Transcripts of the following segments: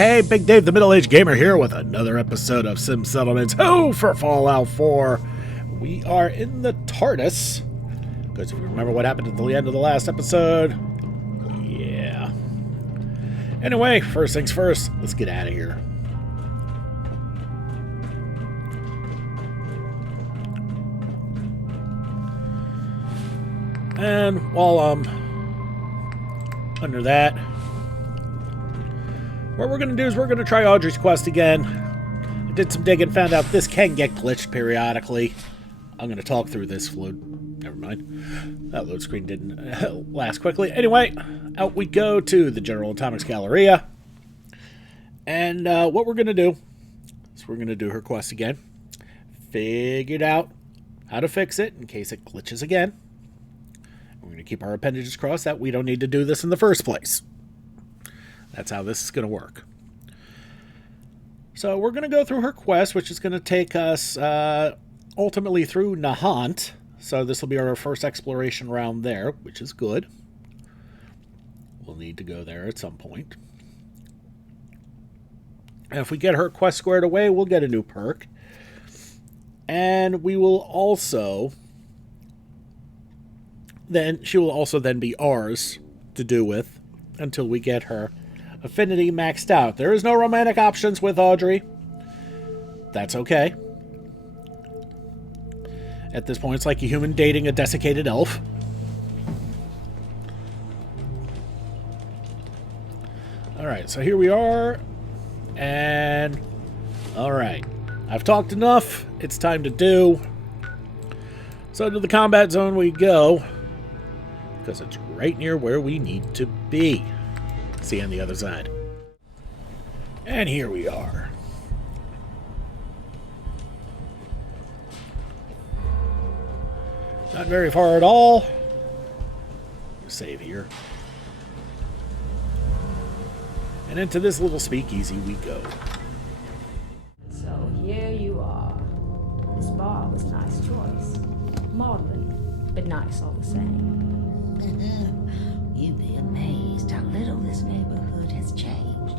Hey, Big Dave, the middle-aged gamer here with another episode of Sim Settlements. Who for Fallout 4? We are in the TARDIS. Because if you remember what happened at the end of the last episode, yeah. Anyway, first things first, let's get out of here. And while I'm under that, what we're going to do is we're going to try Audrey's quest again. I did some digging, found out this can get glitched periodically. I'm going to talk through this fluid. Never mind. That load screen didn't last quickly. Anyway, out we go to the General Atomics Galleria. And what we're going to do is we're going to do her quest again. Figured out how to fix it in case it glitches again. We're going to keep our appendages crossed that we don't need to do this in the first place. That's how this is going to work. So we're going to go through her quest, which is going to take us ultimately through Nahant. So this will be our first exploration round there, which is good. We'll need to go there at some point. And if we get her quest squared away, we'll get a new perk. And we will also... she will also then be ours to do with until we get her affinity maxed out. There is no romantic options with Audrey. That's okay. At this point, it's like a human dating a desiccated elf. Alright, so here we are. And... alright. I've talked enough. It's time to do. So to the combat zone we go. Because it's right near where we need to be. See you on the other side. And here we are. Not very far at all. Save here. And into this little speakeasy we go. So here you are. This bar was a nice choice. Maudlin, but nice all the same. You'd be amazed how little this neighborhood has changed.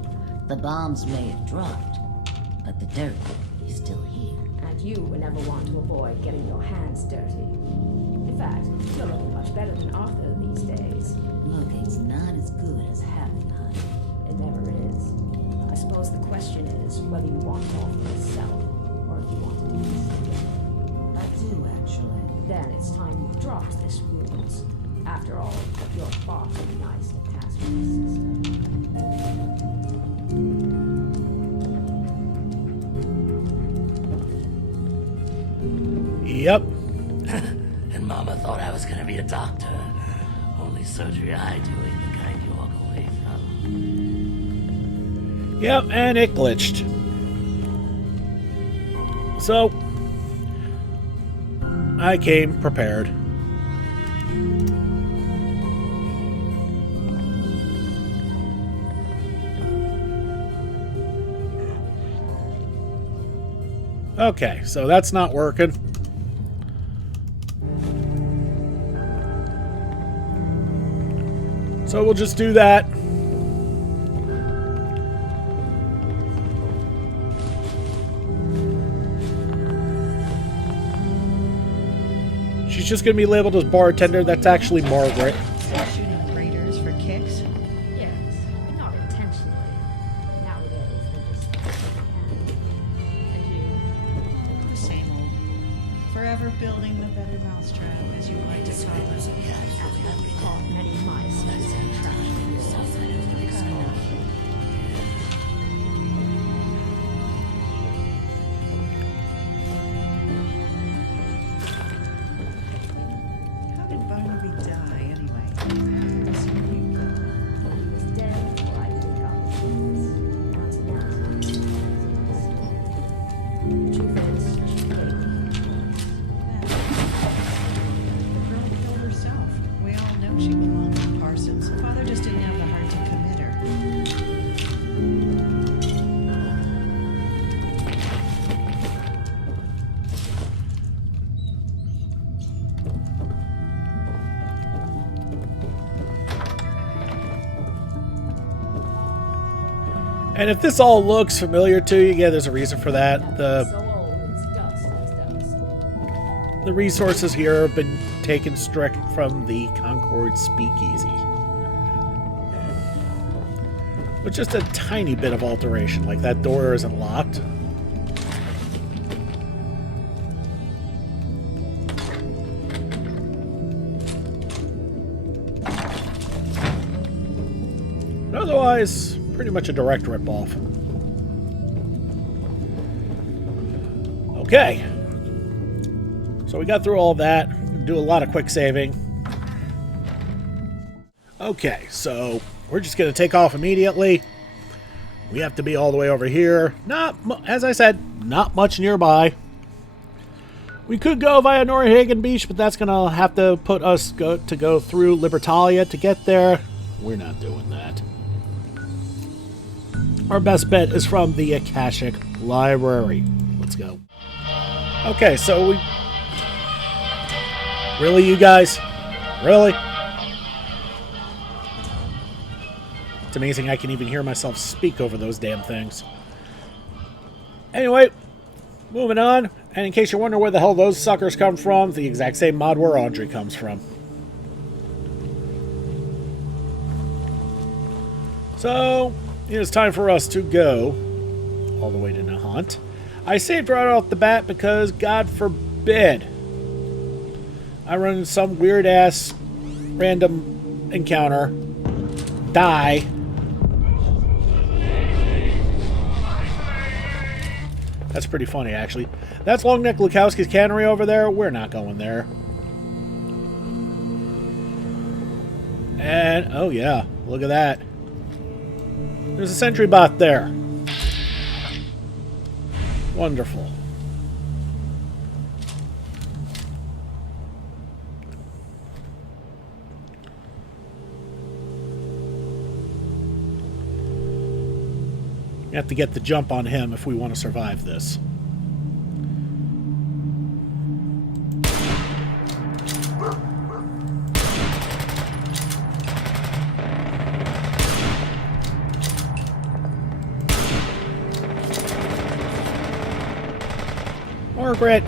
The bombs may have dropped, but the dirt is still here. And you would never want to avoid getting your hands dirty. In fact, you're looking much better than Arthur these days. Looking's not as good as having, honey. It never is. I suppose the question is whether you want it all for yourself, or if you want to do this together. I do, actually. Then it's time you dropped this rules. After all, you're far too nice to pass for my sister. Yep. And Mama thought I was gonna be a doctor. Only surgery I do ain't the kind you walk away from. Yep, and it glitched. So, I came prepared. Okay, so that's not working. So we'll just do that. She's just going to be labeled as bartender. That's actually Margaret. Shooting raiders for kicks? Yes, but not intentionally. Nowadays, they're just can. And you? The same old. Forever building the better mousetrap, as you like to call it. And we caught many mice and trash How did Barnaby die, anyway? I've seen you go. He was dead before I even got the chance. And tonight, the truth is, she paid me. The girl killed herself. We all know she belonged to Parsons. Father just didn't have the heart to commit her. And if this all looks familiar to you, yeah, there's a reason for that. So old, it's dust as dust. The resources here have been taken straight from the Concord Speakeasy. With just a tiny bit of alteration, like that door isn't locked. But otherwise, pretty much a direct rip-off. Okay. So we got through all of that. Do a lot of quick saving. Okay, so we're just going to take off immediately. We have to be all the way over here. As I said, not much nearby. We could go via Norhagen Beach, but that's going to have to put us go through Libertalia to get there. We're not doing that. Our best bet is from the Akashic Library. Let's go. Okay, so we... Really, you guys? Really? It's amazing I can even hear myself speak over those damn things. Anyway, moving on. And in case you're wondering where the hell those suckers come from, the exact same mod where Audrey comes from. So, it's time for us to go all the way to Nahant. I saved right off the bat because, God forbid, I run into some weird-ass random encounter, die, that's pretty funny, actually. That's Longneck Lukowski's cannery over there. We're not going there. And, oh yeah, look at that. There's a sentry bot there. Wonderful. We have to get the jump on him if we want to survive this. Margaret!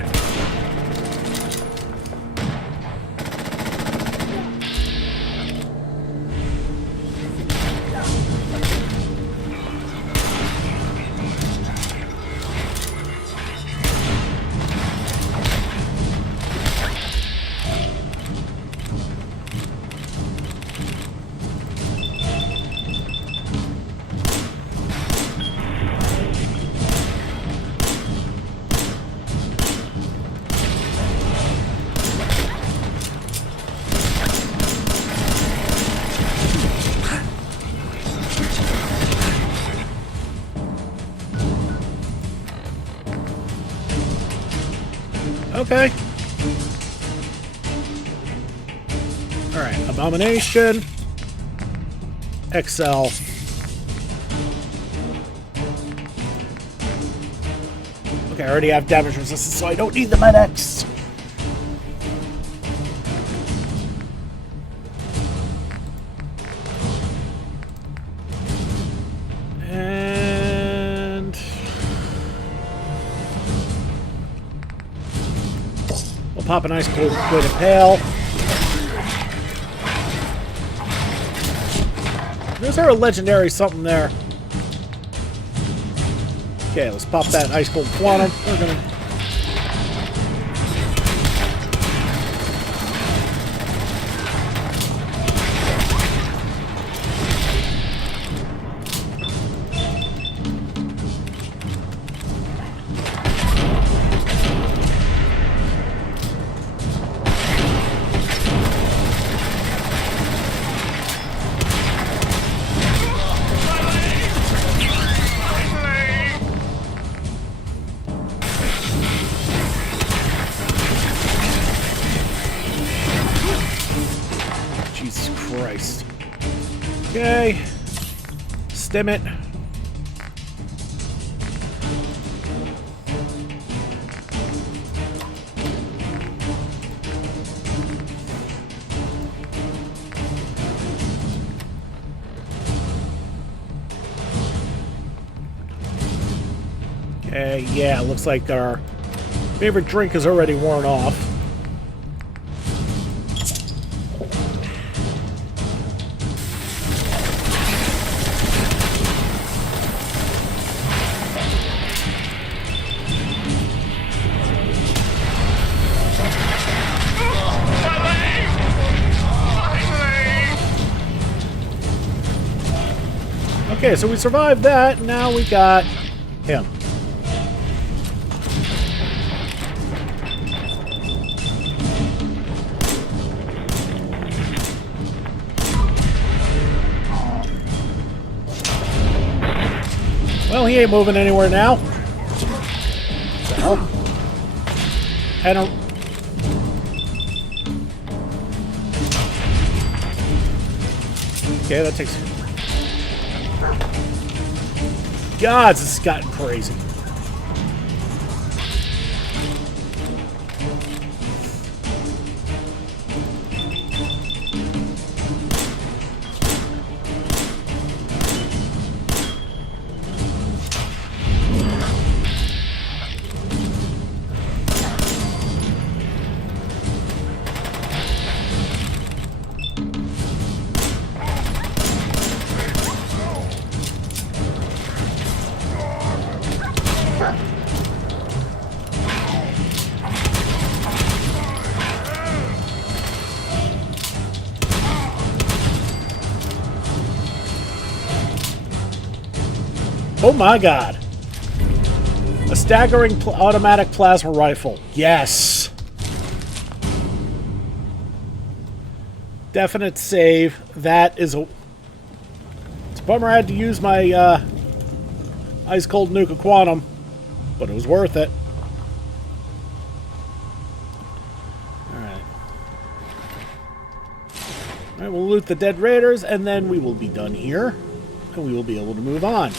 Okay. Alright, Abomination. XL. Okay, I already have damage resistance, so I don't need the medics. And we'll pop a nice cold good impale. Is there a legendary something there? Okay, let's pop that ice cold quantum. We're gonna... Jesus Christ. Okay. Stim it. Yeah, it looks like our favorite drink is already worn off. Okay, so we survived that. Now we got him. Well, he ain't moving anywhere now. So, I don't... Okay, that takes... God, this has gotten crazy. Oh my god. A staggering automatic plasma rifle. Yes. Definite save. That is a... It's a bummer I had to use my ice cold nuke of quantum, but it was worth it. Alright. Alright, we'll loot the dead raiders, and then we will be done here, and we will be able to move on.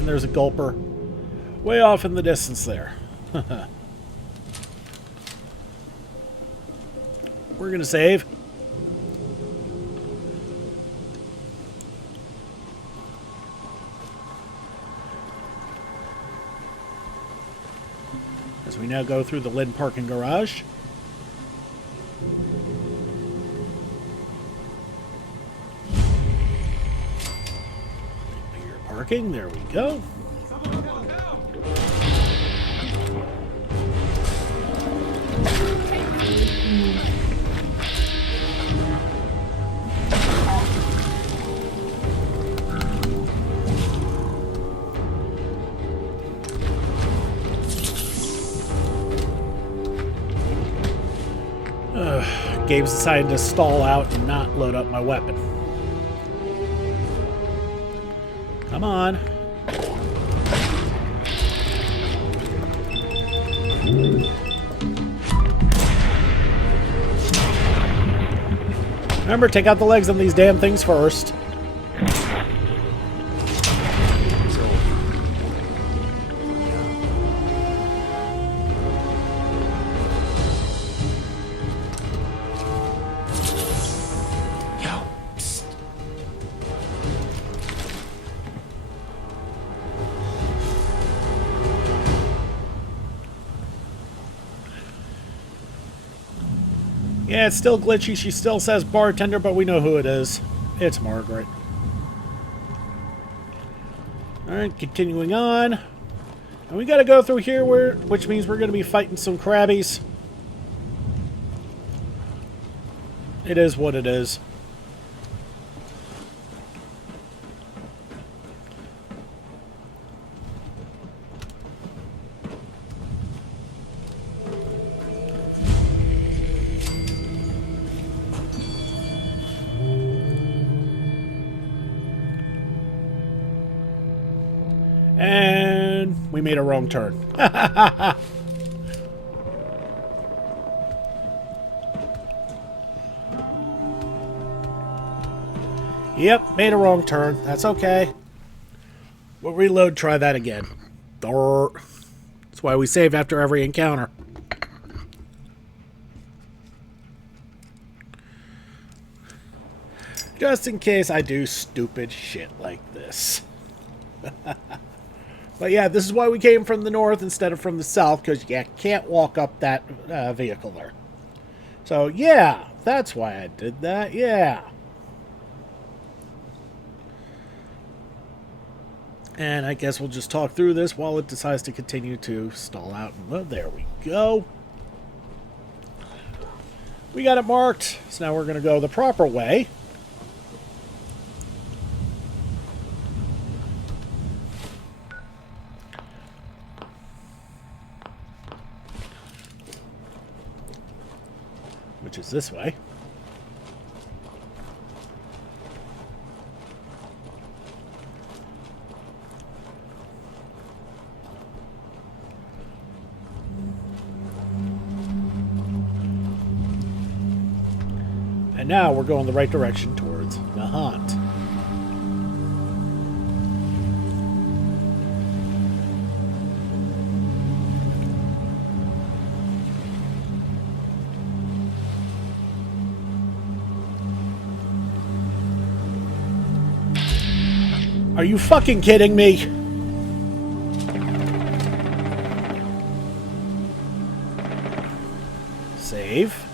There's a gulper way off in the distance there. We're gonna save. As we now go through the Lynn parking garage. Parking, there we go. Gabe's decided to stall out and not load up my weapon. Come on. Remember, take out the legs on these damn things first. Yeah, it's still glitchy. She still says bartender, but we know who it is. It's Margaret. Alright, continuing on. And we gotta go through here, which means we're gonna be fighting some crabbies. It is what it is. And we made a wrong turn. Yep, made a wrong turn. That's okay. We'll reload, try that again. That's why we save after every encounter. Just in case I do stupid shit like this. But yeah, this is why we came from the north instead of from the south, because you can't walk up that vehicle there. So yeah, that's why I did that, yeah. And I guess we'll just talk through this while it decides to continue to stall out. Well, there we go. We got it marked, so now we're going to go the proper way. Which is this way. And now we're going the right direction towards Nahant. Are you fucking kidding me? Save.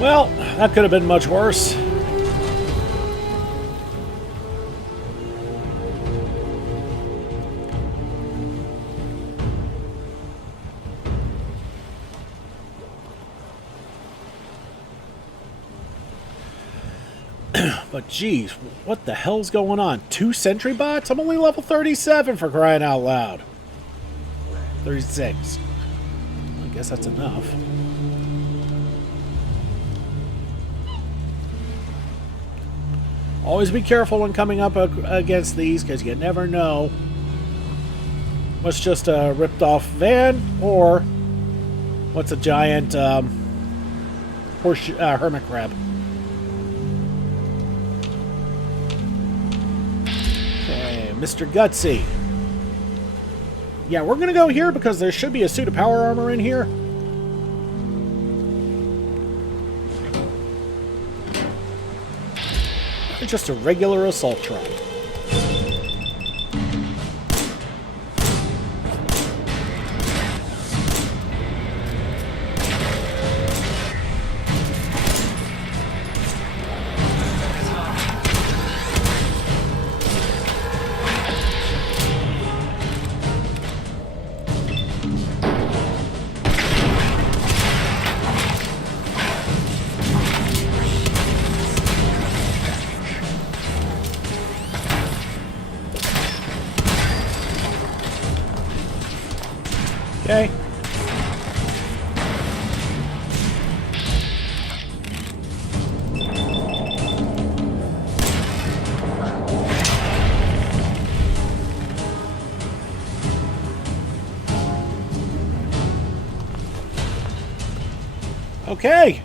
Well, that could have been much worse. But geez, what the hell's going on? 2 sentry bots? I'm only level 37 for crying out loud. 36. I guess that's enough. Always be careful when coming up against these, because you never know what's just a ripped off van or what's a giant hermit crab. Okay, Mr. Gutsy. Yeah, we're going to go here because there should be a suit of power armor in here. Just a regular assault truck. Okay. Okay.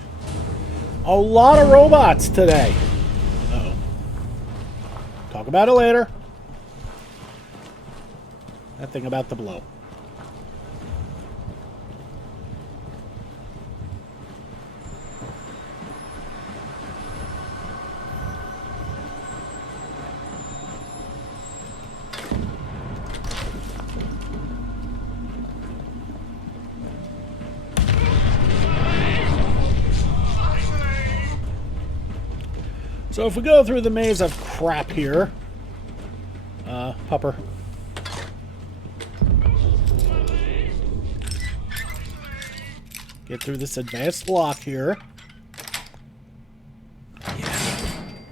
A lot of robots today. Uh-oh. Talk about it later. That thing about the blow. So if we go through the maze of crap here, Pupper. Get through this advanced lock here.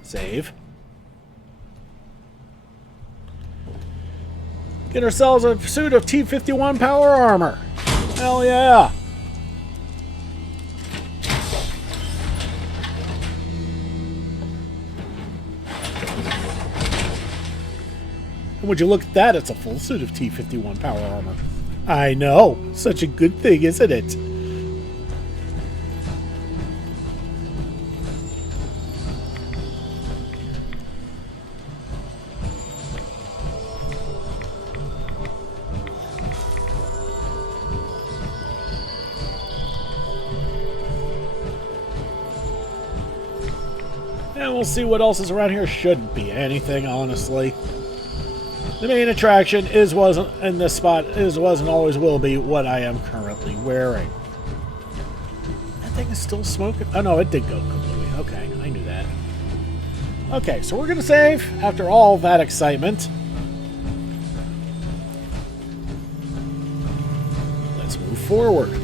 Save. Get ourselves a suit of T-51 power armor. Hell yeah. And would you look at that, it's a full suit of T-51 power armor. I know. Such a good thing, isn't it? And we'll see what else is around here. Shouldn't be anything, honestly. The main attraction wasn't in this spot, wasn't always will be what I am currently wearing. That thing is still smoking. Oh no, it did go completely. Okay, I knew that. Okay, so we're gonna save after all that excitement. Let's move forward.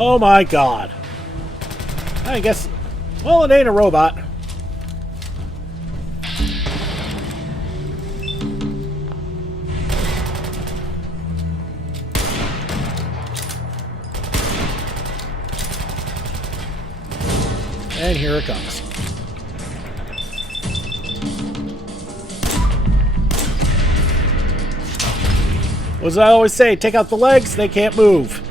Oh my god. I guess... Well, it ain't a robot. And here it comes. What does I always say? Take out the legs, they can't move.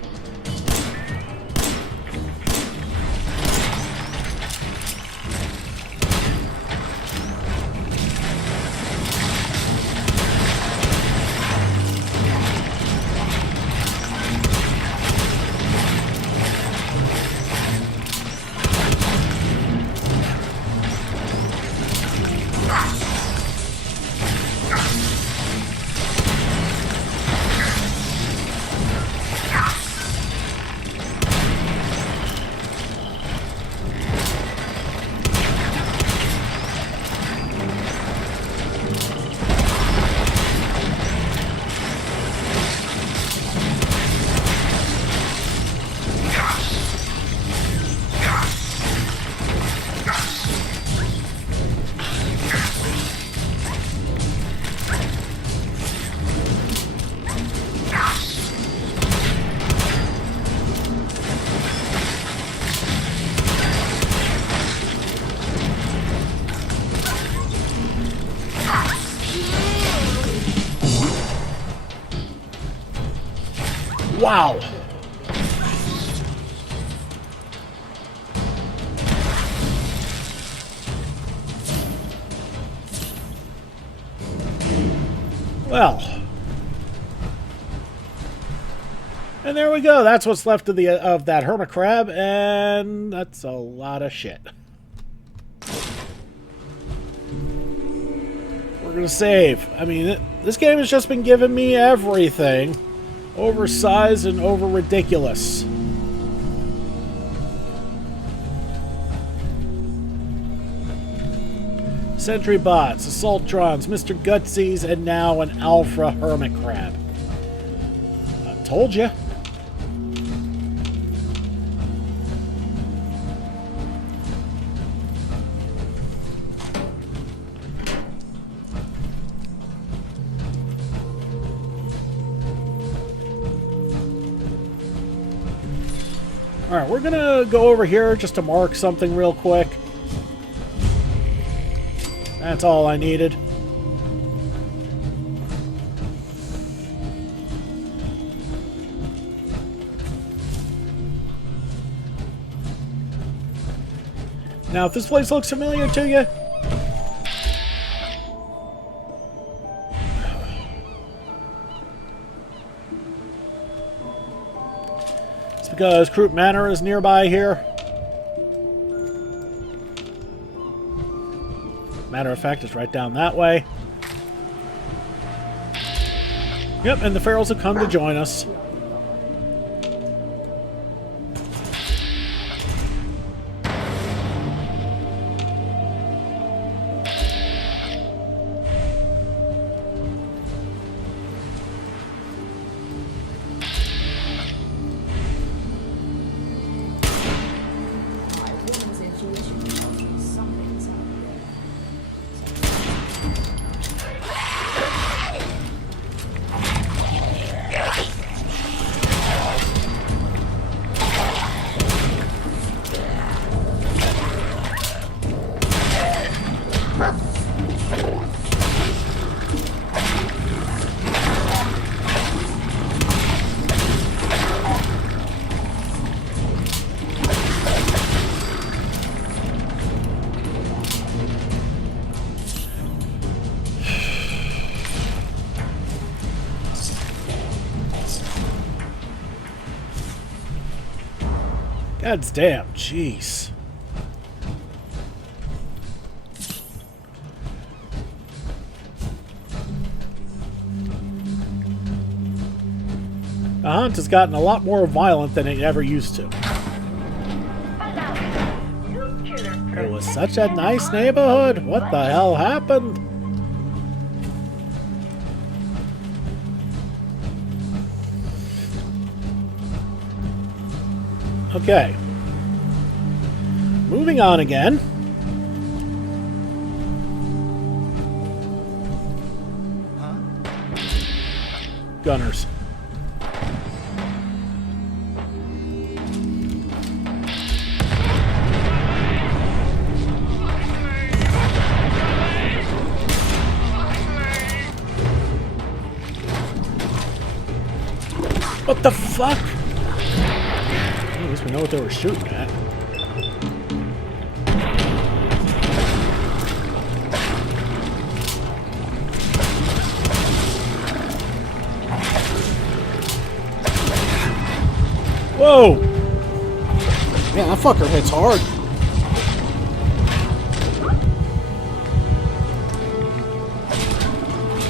Wow. Well. And there we go. That's what's left of that hermit crab, and that's a lot of shit. We're gonna save. I mean, this game has just been giving me everything. Oversized and over ridiculous. Sentry bots, assaultrons, Mr. Gutsies, and now an alpha hermit crab. I told you. Alright, we're gonna go over here just to mark something real quick. That's all I needed. Now, if this place looks familiar to you, it's because Croup Manor is nearby here. Matter of fact, it's right down that way. Yep, and the Ferals have come to join us. Heads damn, jeez. The hunt has gotten a lot more violent than it ever used to. It was such a nice neighborhood. What the hell happened? Okay. Moving on again. Gunners. What the fuck? At least we know what they were shooting at. Whoa! Man, that fucker hits hard.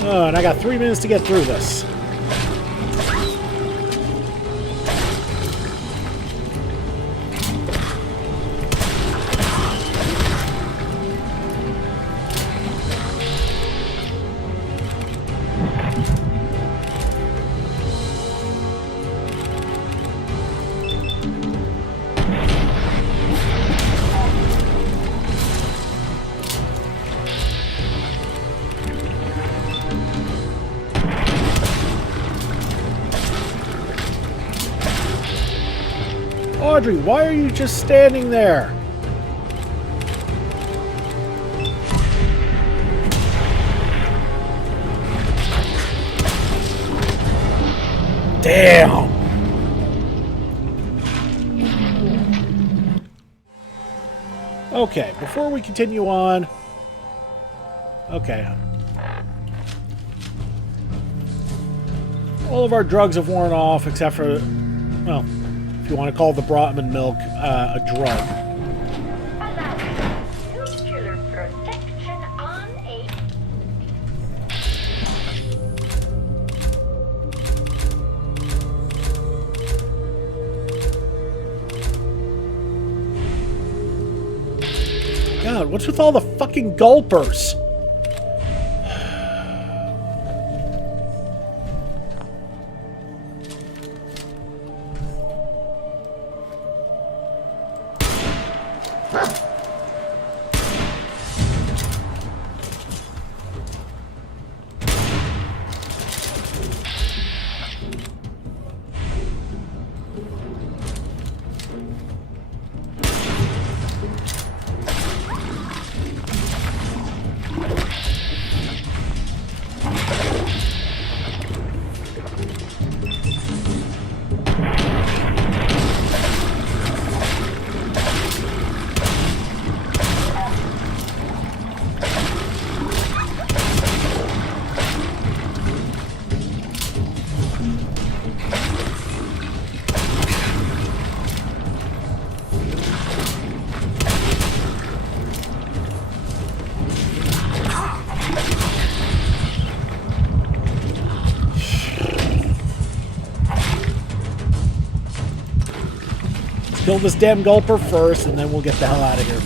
Oh, and I got 3 minutes to get through this. Audrey, why are you just standing there? Damn! Okay, before we continue on... Okay. All of our drugs have worn off, except for... Well... If you want to call the Brotman milk a drug. Nuclear protection on 8. God, what's with all the fucking gulpers? Kill this damn gulper first, and then we'll get the hell out of here.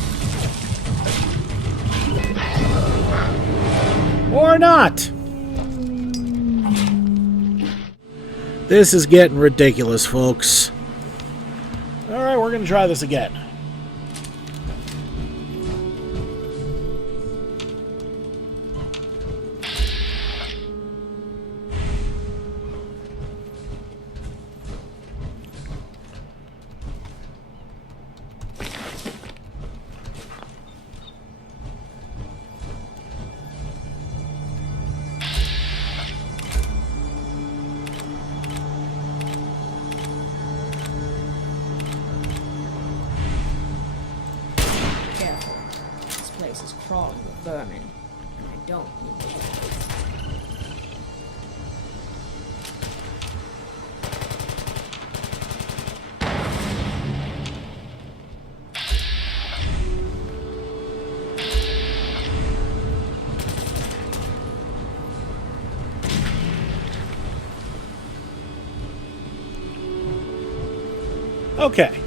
Or not! This is getting ridiculous, folks. Alright, we're gonna try this again. Careful. This place is crawling with vermin, and I don't need the guys. Okay.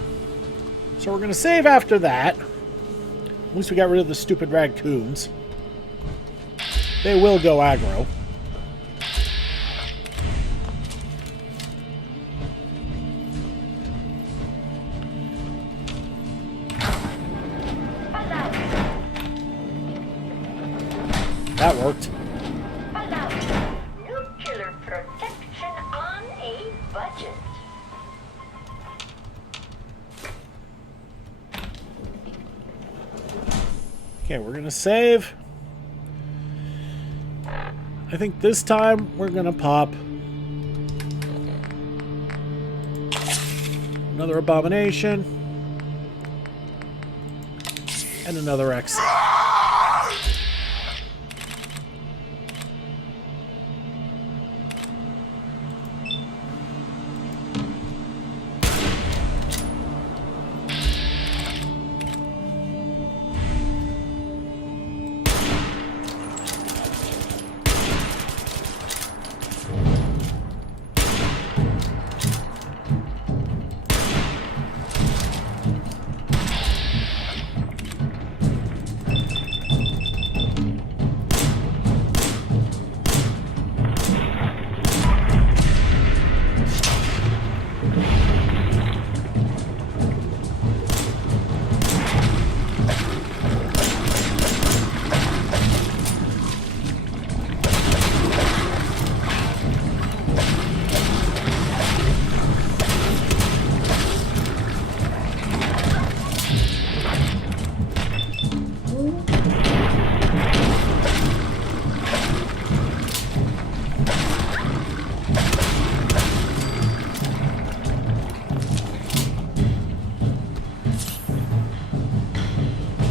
So we're going to save after that. At least we got rid of the stupid raccoons. They will go aggro. That worked. Allow nuclear protection on a budget. Okay, we're going to save. I think this time we're going to pop another abomination and another X.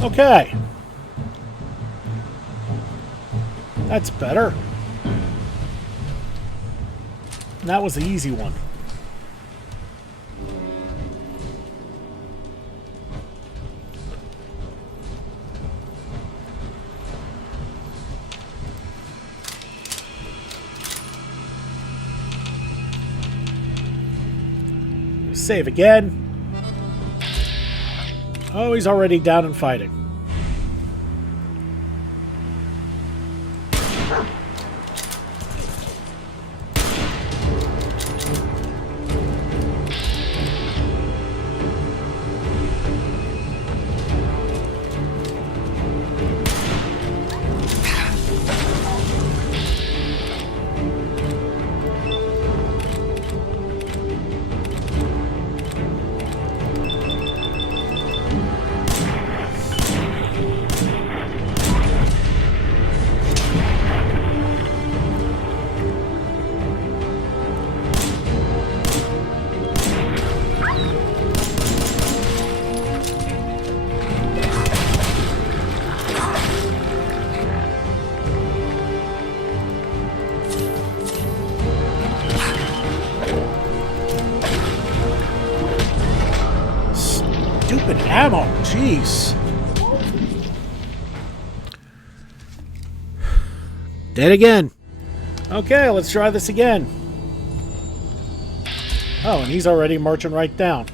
Okay. That's better. And that was the easy one. Save again. Oh, he's already down and fighting. Stupid ammo, jeez. Dead again. Okay, let's try this again. Oh, and he's already marching right down.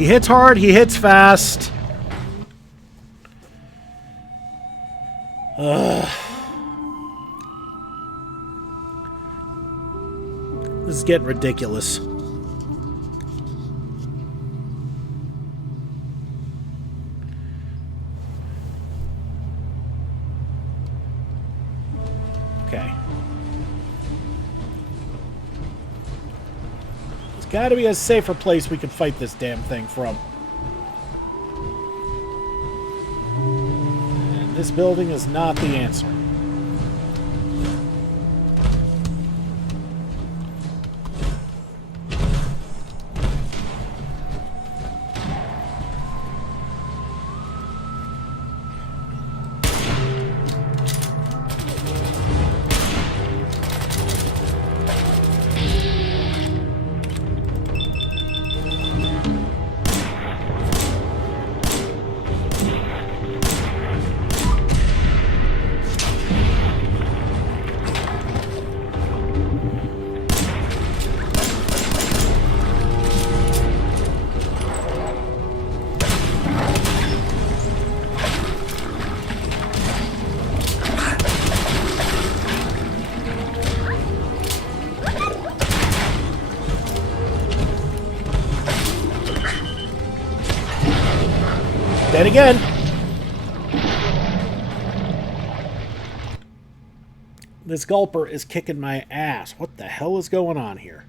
He hits hard, he hits fast. This is getting ridiculous. Okay. There's got to be a safer place we can fight this damn thing from. And this building is not the answer. Dead again. This gulper is kicking my ass. What the hell is going on here?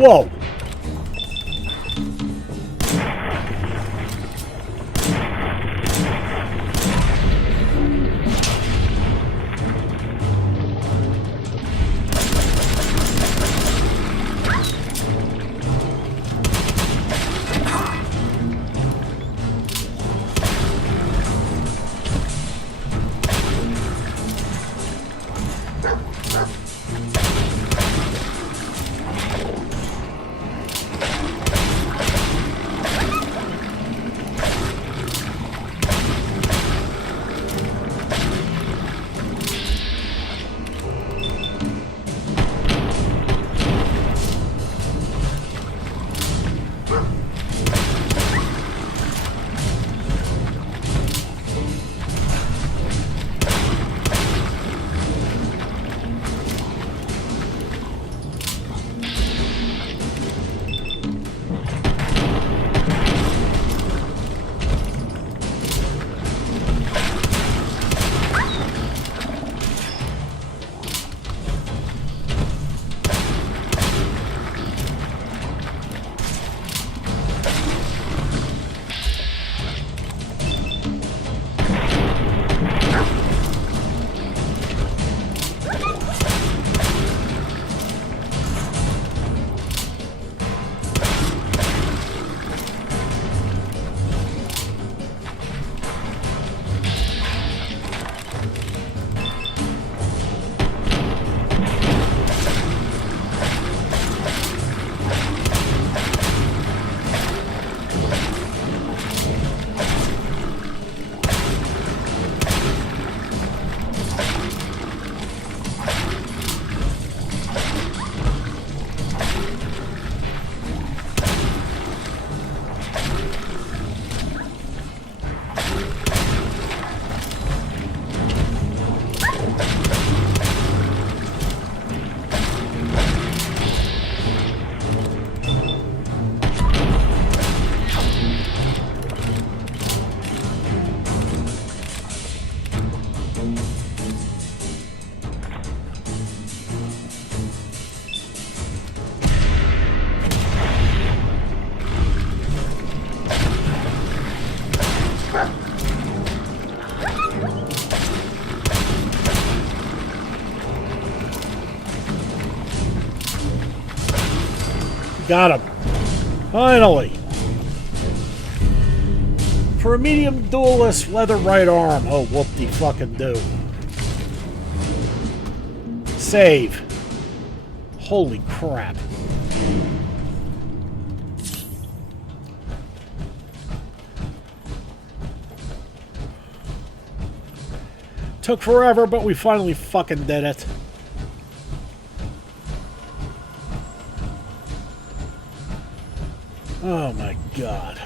Whoa! Got him. Finally. For a medium duelist, leather right arm. Oh, whoop-de-fucking-do. Save. Holy crap. Took forever, but we finally fucking did it. Oh my god.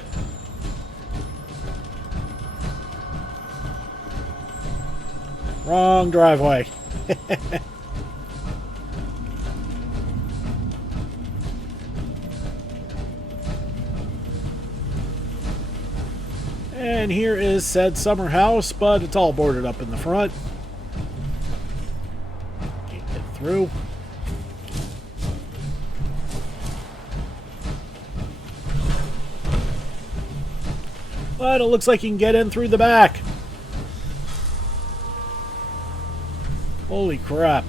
Wrong driveway. And here is said summer house, but it's all boarded up in the front. Can't get through. But it looks like you can get in through the back. Holy crap.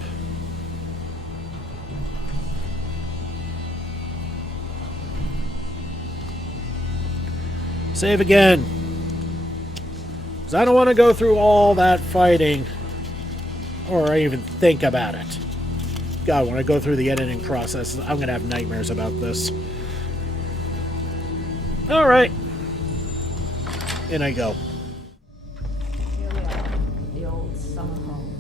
Save again. Because I don't want to go through all that fighting or even think about it. God, when I go through the editing process, I'm going to have nightmares about this. Alright. In I go. Here we are, the old summer home.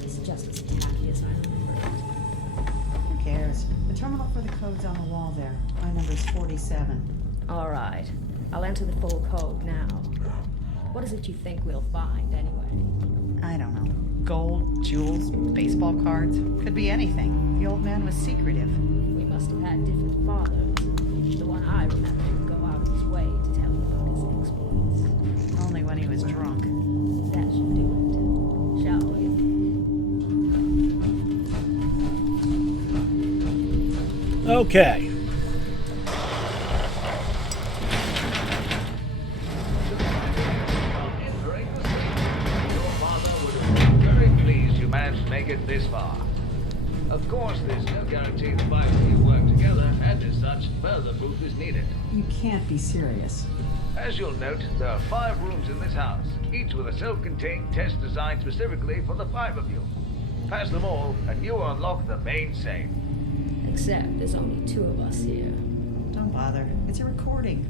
It's just as tacky as I remember it. Who cares? The terminal for the code's on the wall there. My number's 47. All right, I'll enter the full code now. What is it you think we'll find, anyway? I don't know. Gold, jewels, baseball cards. Could be anything. The old man was secretive. We must have had different fathers. The one I remember would go out of his way to tell me about his exploits. Only when he was drunk. That should do it. Shall we? Okay. Managed to make it this far. Of course, there's no guarantee the five of you work together, and as such, further proof is needed. You can't be serious. As you'll note, there are 5 rooms in this house, each with a self-contained test designed specifically for the 5 of you. Pass them all, and you unlock the main safe. Except there's only 2 of us here. Don't bother. It's a recording.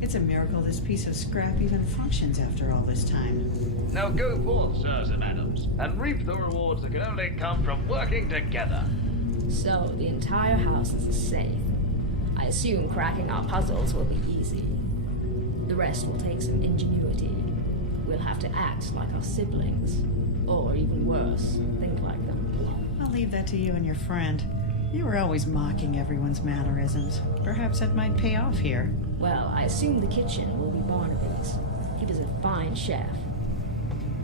It's a miracle this piece of scrap even functions after all this time. Now go forth, sirs and madams, and reap the rewards that can only come from working together. So, the entire house is a safe. I assume cracking our puzzles will be easy. The rest will take some ingenuity. We'll have to act like our siblings. Or even worse, think like them. I'll leave that to you and your friend. You were always mocking everyone's mannerisms. Perhaps that might pay off here. Well, I assume the kitchen will be Barnaby's. He was a fine chef.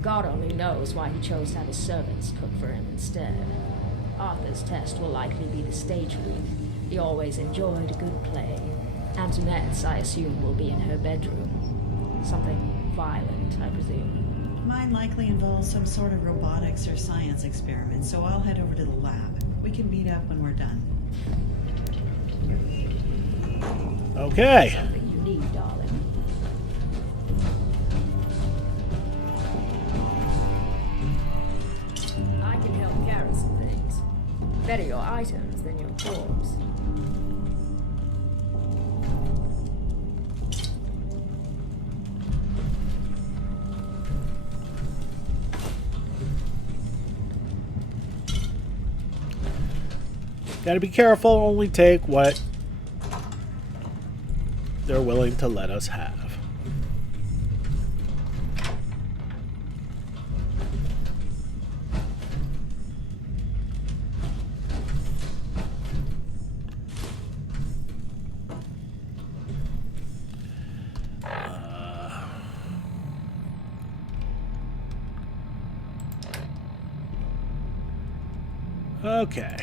God only knows why he chose to have his servants cook for him instead. Arthur's test will likely be the stage read. He always enjoyed a good play. Antoinette's, I assume, will be in her bedroom. Something violent, I presume. Mine likely involves some sort of robotics or science experiment, so I'll head over to the lab. We can meet up when we're done. Okay. Something you need, darling. I can help carry some things. Better your items than your corpse. Gotta be careful, only take what they're willing to let us have. Okay.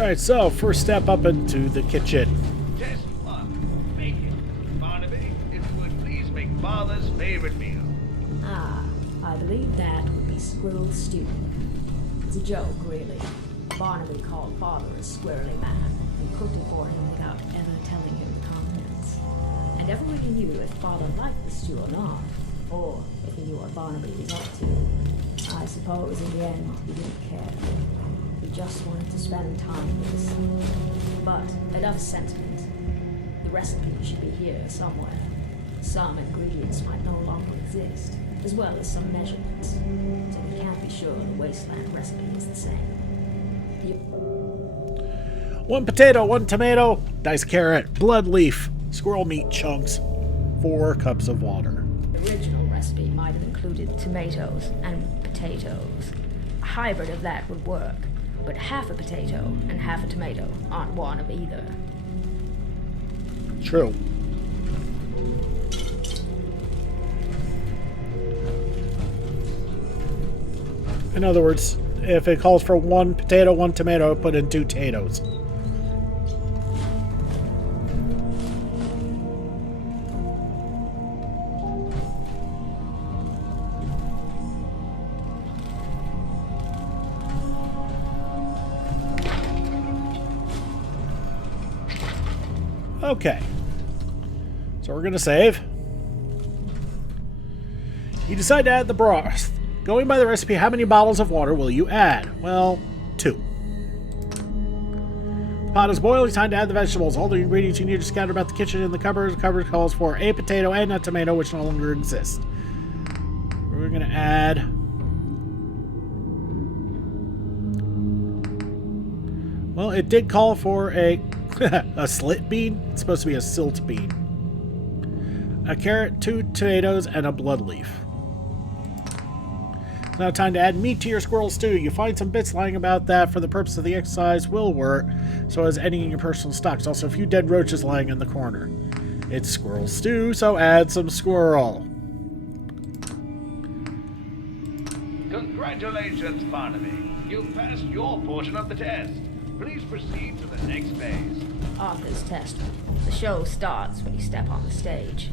Alright, so first step up into the kitchen. Test 1. Bacon. Barnaby, if you would please make Father's favorite meal. Ah, I believe that would be squirrel stew. It's a joke, really. Barnaby called Father a squirrely man and cooked it for him without ever telling him the contents. And everybody knew if Father liked the stew or not, or if he knew what Barnaby was up to. I suppose in the end he didn't care. He just wanted to spend time with his son. But enough sentiment. The recipe should be here somewhere. Some ingredients might no longer exist, as well as some measurements. So we can't be sure the wasteland recipe is the same. 1 potato, 1 tomato, diced carrot, blood leaf, squirrel meat chunks, 4 cups of water. The original recipe might have included tomatoes and potatoes. A hybrid of that would work, but half a potato and half a tomato aren't one of either. True. In other words, if it calls for 1 potato, 1 tomato, put in 2 potatoes. Okay. So we're going to save. You decide to add the broth. Going by the recipe, how many bottles of water will you add? Well, 2. The pot is boiling. Time to add the vegetables. All the ingredients you need are scattered about the kitchen and the cupboard. The cupboard calls for a potato and a tomato, which no longer exist. We're going to add... Well, it did call for a a slit bean. It's supposed to be a silt bean. A carrot, 2 tomatoes, and a blood leaf. It's now time to add meat to your squirrel stew. You find some bits lying about that for the purpose of the exercise will work, so as any in your personal stocks. Also, a few dead roaches lying in the corner. It's squirrel stew, so add some squirrel. Congratulations, Barnaby. You've passed your portion of the test. Please proceed to the next phase. Arthur's test. The show starts when you step on the stage.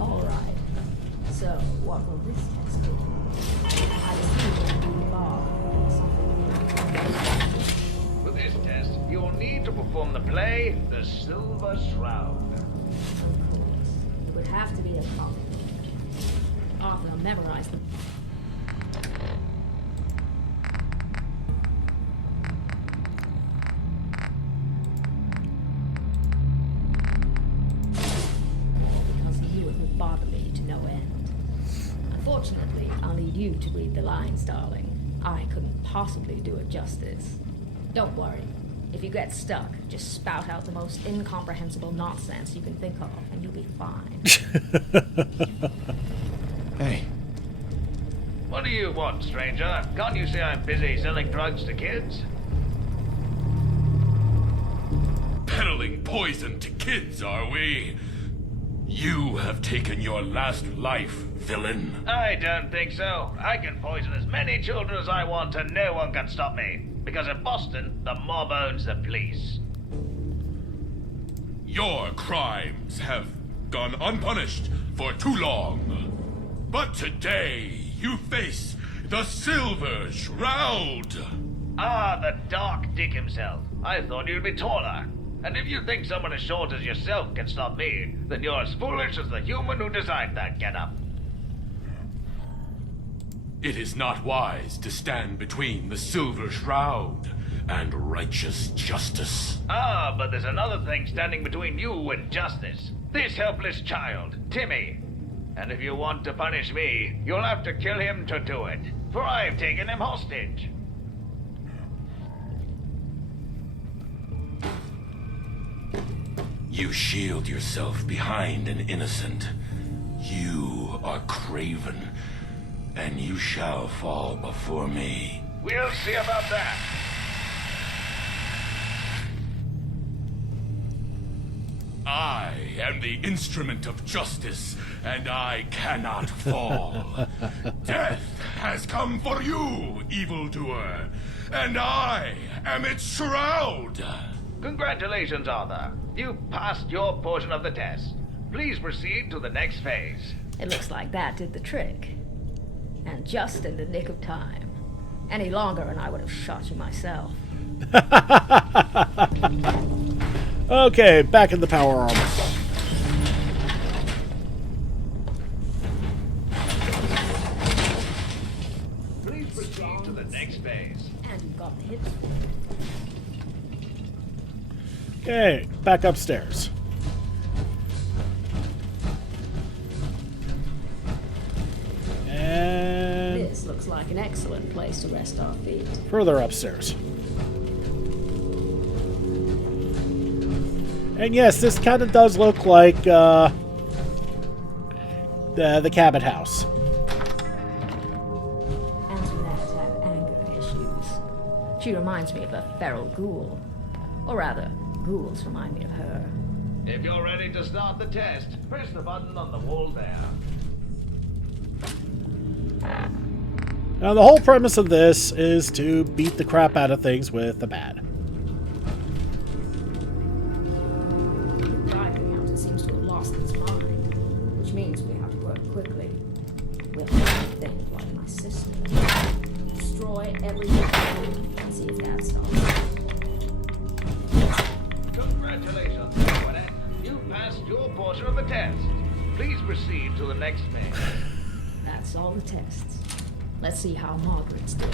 Alright. So, what will this test do? I see you in the bar or something. For this test, you'll need to perform the play, The Silver Shroud. Of course. It would have to be a comic. Arthur memorized them. Because he knew it would bother me to no end. Unfortunately, I'll need you to read the lines, darling. I couldn't possibly do it justice. Don't worry. If you get stuck, just spout out the most incomprehensible nonsense you can think of, and you'll be fine. Hey. What do you want, stranger? Can't you see I'm busy selling drugs to kids? Peddling poison to kids, are we? You have taken your last life, villain. I don't think so. I can poison as many children as I want and no one can stop me. Because in Boston, the mob owns the police. Your crimes have gone unpunished for too long. But today, you face the Silver Shroud. Ah, the Dark Dick himself. I thought you'd be taller. And if you think someone as short as yourself can stop me, then you're as foolish as the human who designed that getup. It is not wise to stand between the Silver Shroud and righteous justice. Ah, but there's another thing standing between you and justice. This helpless child, Timmy. And if you want to punish me, you'll have to kill him to do it. For I've taken him hostage. You shield yourself behind an innocent. You are craven, and you shall fall before me. We'll see about that. I am the instrument of justice, and I cannot fall. Death has come for you, evildoer, and I am its shroud. Congratulations, Arthur. You passed your portion of the test. Please proceed to the next phase. It looks like that did the trick. And just in the nick of time. Any longer and I would have shot you myself. Okay, back in the power armor. Please proceed to the next phase. And you've got the hits. Okay, back upstairs. And This looks like an excellent place to rest our feet. further upstairs. And yes, this kind of does look like the Cabot house. Antoinette had anger issues. She reminds me of a feral ghoul. Or rather, ghouls remind me of her. If you're ready to start the test, press the button on the wall there. Now, the whole premise of this is to beat the crap out of things with the bat. Driving out, it seems to have lost its mind. Which means we have to work quickly. We'll have to think like my sister. Destroy everything and see if that stops. Congratulations, Antoinette. You passed your portion of the test. Please proceed to the next phase. That's all the tests. Let's see how Margaret's doing.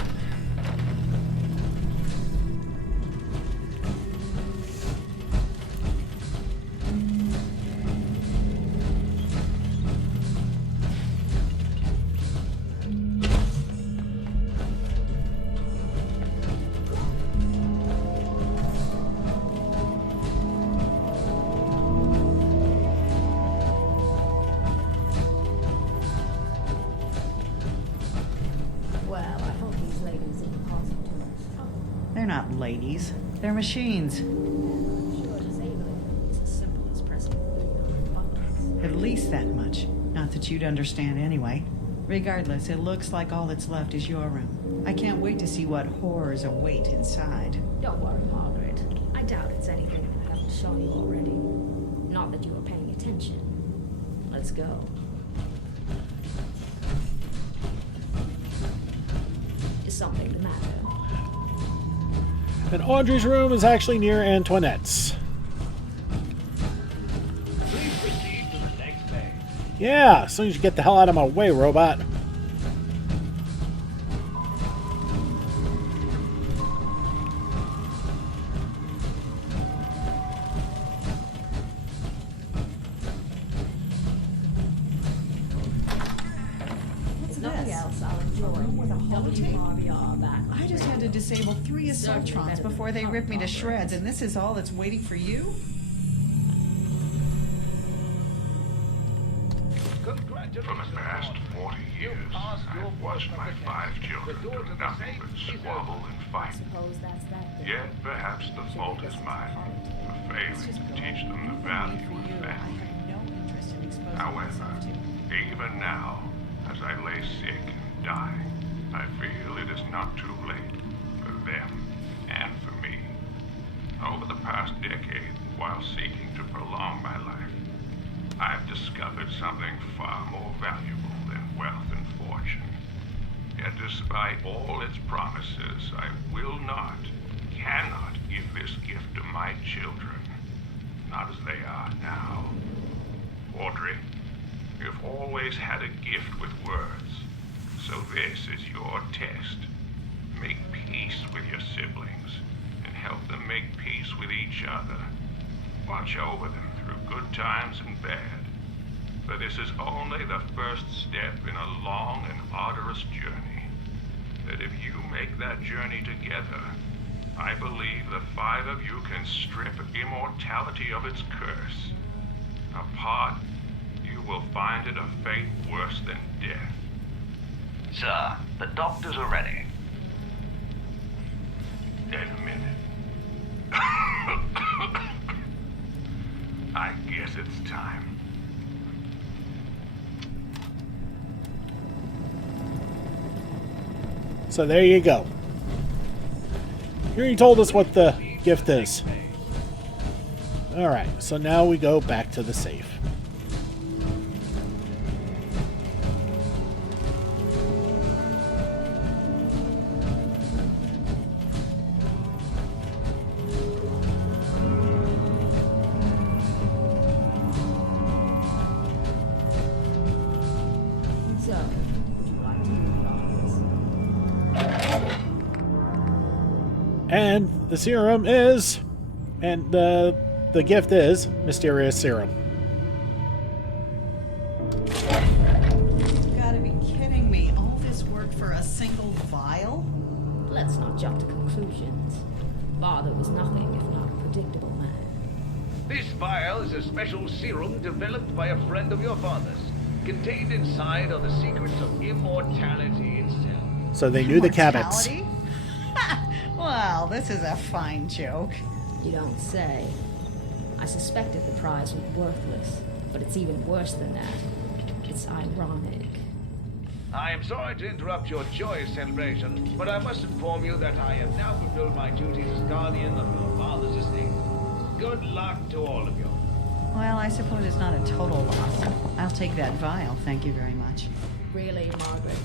Well, I hope these ladies didn't cause you too much trouble. They're not ladies. They're machines. Sure, disabling is as simple as pressing 300 buttons. At least that much. Not that you'd understand anyway. Regardless, it looks like all that's left is your room. I can't wait to see what horrors await inside. Don't worry, Margaret. I doubt it's anything I haven't shown you already. Not that you were paying attention. Let's go. Is something the matter? And Audrey's room is actually near Antoinette's. Please proceed to the next phase. Yeah, as soon as you get the hell out of my way, robot. What's Nothing this? else I'll enjoy. With a holotape? WRBR back. I just had to disable 3 assaultrons before they ripped me to shreds, and this is all that's waiting for you? Congratulations. For the past 40 years, I've watched my 5 children do nothing but squabble and fight. Suppose that's that. then. Yet perhaps the fault is mine for failing to teach them the value For of you, I family. have no interest in exposing However, myself to. even now, as I lay sick and die, I feel it is not too late for them and for me. Over the past decade, while seeking to prolong my life, I've discovered something far more valuable than wealth and fortune. Yet despite all its promises, I will not, cannot give this gift to my children. Not as they are now. Audrey, you've always had a gift with words, so this is your test. Make peace with your siblings, and help them make peace with each other. Watch over them through good times and bad, for this is only the first step in a long and arduous journey. That if you make that journey together, I believe the 5 of you can strip immortality of its curse. Apart, you will find it a fate worse than death. Sir, the doctors are ready. In a minute. I guess it's time. So there you go. You already told us what the gift is. Alright, so now we go back to the safe. So, would you like to move on this? And the serum is... And the gift is Mysterious Serum. You've got to be kidding me. All this work for a single vial? Let's not jump to conclusions. Father was nothing if not a predictable man. This vial is a special serum developed by a friend of your father's. Contained inside are the secrets of immortality itself. So they knew the Cabots. Immortality? Well, this is a fine joke. You don't say. I suspected the prize was worthless, but it's even worse than that. It's ironic. I am sorry to interrupt your joyous celebration, but I must inform you that I have now fulfilled my duties as guardian of your father's estate. Good luck to all of you. Well, I suppose it's not a total loss. I'll take that vial, thank you very much. Really, Margaret?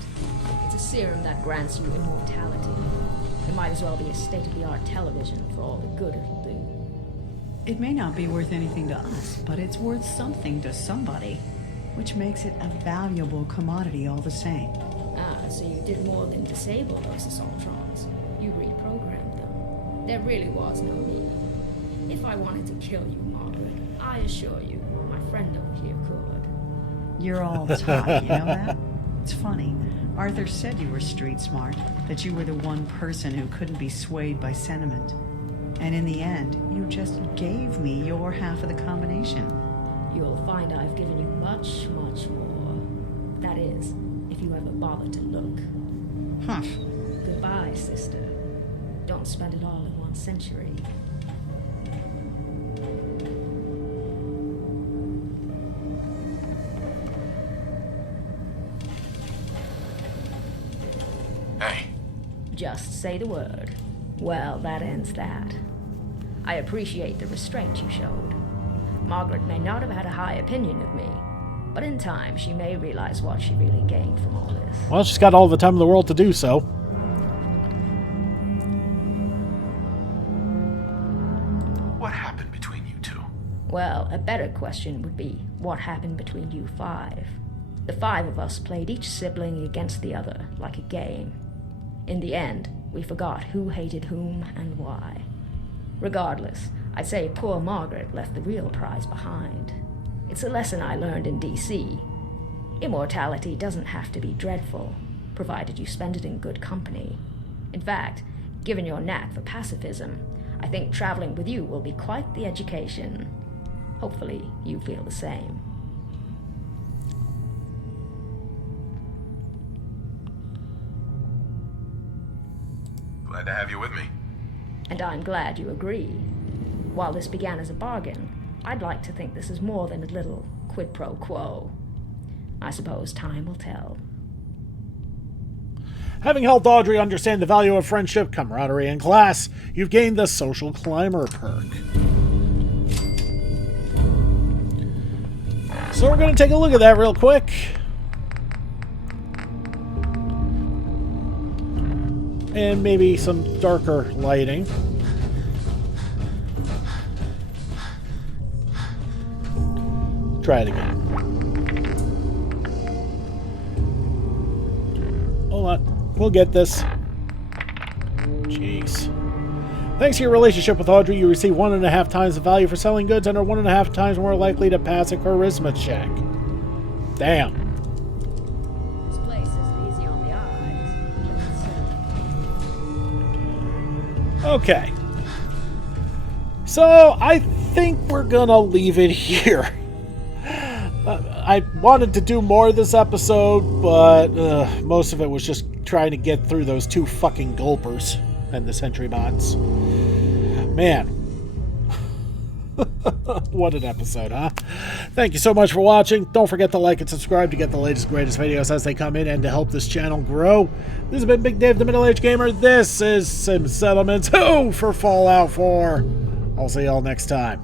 It's a serum that grants you immortality. It might as well be a state-of-the-art television for all the good it'll do. It may not be worth anything to us, but it's worth something to somebody, which makes it a valuable commodity all the same. Ah, so you did more than disable those assaultrons. You reprogrammed them. There really was no need. If I wanted to kill you, Margaret, I assure you, my friend over here could. You're all tied, you know that? It's funny. Arthur said you were street smart, that you were the one person who couldn't be swayed by sentiment. And in the end, you just gave me your half of the combination. You'll find I've given you much, much more. That is, if you ever bother to look. Humph. Goodbye, sister. Don't spend it all in 1 century. Hey. Just say the word. Well, that ends that. I appreciate the restraint you showed. Margaret may not have had a high opinion of me, but in time she may realize what she really gained from all this. Well, she's got all the time in the world to do so. What happened between you two? Well, a better question would be, what happened between you 5? The 5 of us played each sibling against the other, like a game. In the end, we forgot who hated whom and why. Regardless, I'd say poor Margaret left the real prize behind. It's a lesson I learned in D.C. Immortality doesn't have to be dreadful, provided you spend it in good company. In fact, given your knack for pacifism, I think traveling with you will be quite the education. Hopefully, you feel the same. Glad to have you with me. And I'm glad you agree. While this began as a bargain, I'd like to think this is more than a little quid pro quo. I suppose time will tell. Having helped Audrey understand the value of friendship, camaraderie, and class, you've gained the Social Climber perk. So we're going to take a look at that real quick. And maybe some darker lighting. Try it again. Hold on. We'll get this. Jeez. Thanks to your relationship with Audrey, you receive 1.5 times the value for selling goods and are 1.5 times more likely to pass a charisma check. Damn. This place isn't easy on the eyes. Okay. So, I think we're gonna leave it here. I wanted to do more this episode, but most of it was just trying to get through those 2 fucking gulpers and the sentry bots. Man. What an episode, huh? Thank you so much for watching. Don't forget to like and subscribe to get the latest greatest videos as they come in and to help this channel grow. This has been Big Dave the Middle-Aged Gamer. This is Sim Settlements. Oh, for Fallout 4. I'll see y'all next time.